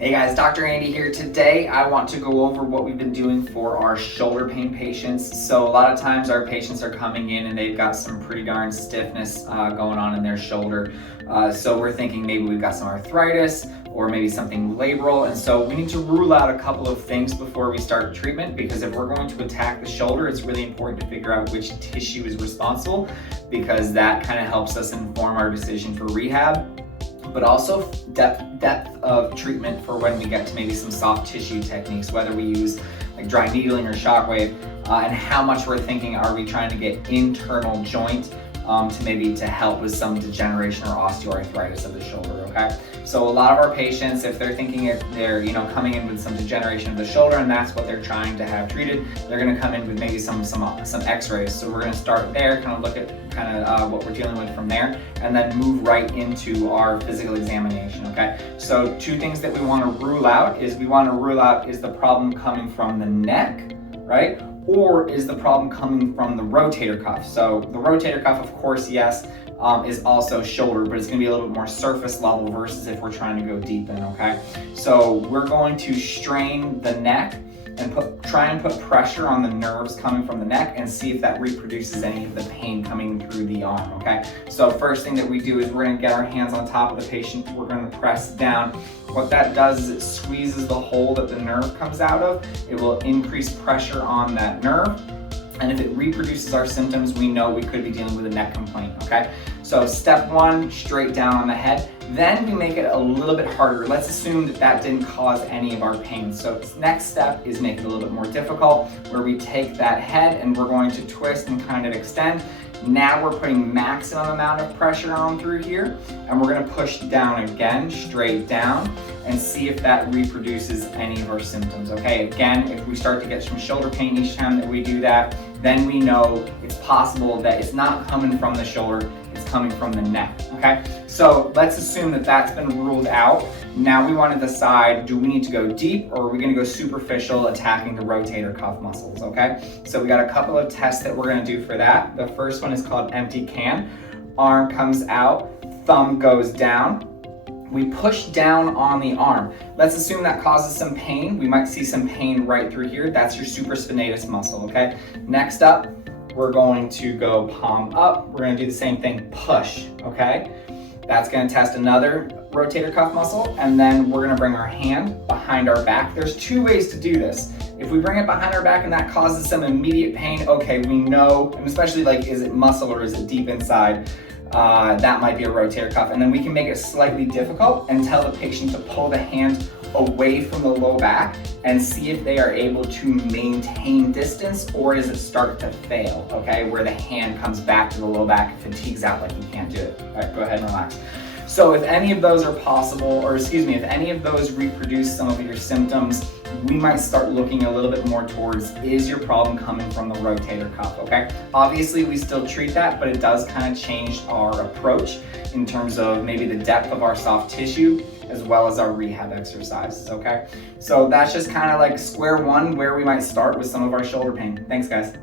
Hey guys, Dr. Andy here. Today I want to go over what we've been doing for our shoulder pain patients. So a lot of times our patients are coming in and they've got some pretty darn stiffness going on in their shoulder. So we're thinking maybe we've got some arthritis or maybe something labral. And so we need to rule out a couple of things before we start treatment, because if we're going to attack the shoulder, it's really important to figure out which tissue is responsible, because that kind of helps us inform our decision for rehab. But also depth of treatment for when we get to maybe some soft tissue techniques, whether we use like dry needling or shockwave, and how much we're thinking, are we trying to get internal joint to help with some degeneration or osteoarthritis of the shoulder, okay? So a lot of our patients, if they're thinking they're coming in with some degeneration of the shoulder and that's what they're trying to have treated, they're gonna come in with maybe some x-rays. So we're gonna start there, kind of look at what we're dealing with from there, and then move right into our physical examination, okay? So two things that we wanna rule out is the problem coming from the neck, right? Or is the problem coming from the rotator cuff? So the rotator cuff, of course, yes, is also shoulder, but it's gonna be a little bit more surface level versus if we're trying to go deep in, okay? So we're going to strain the neck and try and put pressure on the nerves coming from the neck and see if that reproduces any of the pain coming through the arm, okay? So first thing that we do is we're gonna get our hands on top of the patient, we're gonna press down. What that does is it squeezes the hole that the nerve comes out of. It will increase pressure on that nerve. And if it reproduces our symptoms, we know we could be dealing with a neck complaint, okay? So step one, straight down on the head. Then we make it a little bit harder. Let's assume that didn't cause any of our pain. So next step is make it a little bit more difficult, where we take that head and we're going to twist and kind of extend. Now we're putting maximum amount of pressure on through here, and we're gonna push down again, straight down, and see if that reproduces any of our symptoms, okay? Again, if we start to get some shoulder pain each time that we do that, then we know it's possible that it's not coming from the shoulder, it's coming from the neck, okay? So let's assume that that's been ruled out. Now we want to decide, do we need to go deep or are we going to go superficial, attacking the rotator cuff muscles, okay? So we got a couple of tests that we're going to do for that. The first one is called empty can. Arm comes out, thumb goes down. We push down on the arm. Let's assume that causes some pain. We might see some pain right through here. That's your supraspinatus muscle, okay? Next up, we're going to go palm up. We're gonna do the same thing, push, okay? That's gonna test another rotator cuff muscle, and then we're gonna bring our hand behind our back. There's two ways to do this. If we bring it behind our back and that causes some immediate pain, okay, we know, and especially like, is it muscle or is it deep inside? That might be a rotator cuff. And then we can make it slightly difficult and tell the patient to pull the hand away from the low back and see if they are able to maintain distance, or does it start to fail, okay? Where the hand comes back to the low back, fatigues out like you can't do it. All right, go ahead and relax. So if any of those are possible, or excuse me, if any of those reproduce some of your symptoms, we might start looking a little bit more towards, is your problem coming from the rotator cuff, okay? Obviously, we still treat that, but it does kind of change our approach in terms of maybe the depth of our soft tissue, as well as our rehab exercises, okay? So that's just kind of like square one where we might start with some of our shoulder pain. Thanks, guys.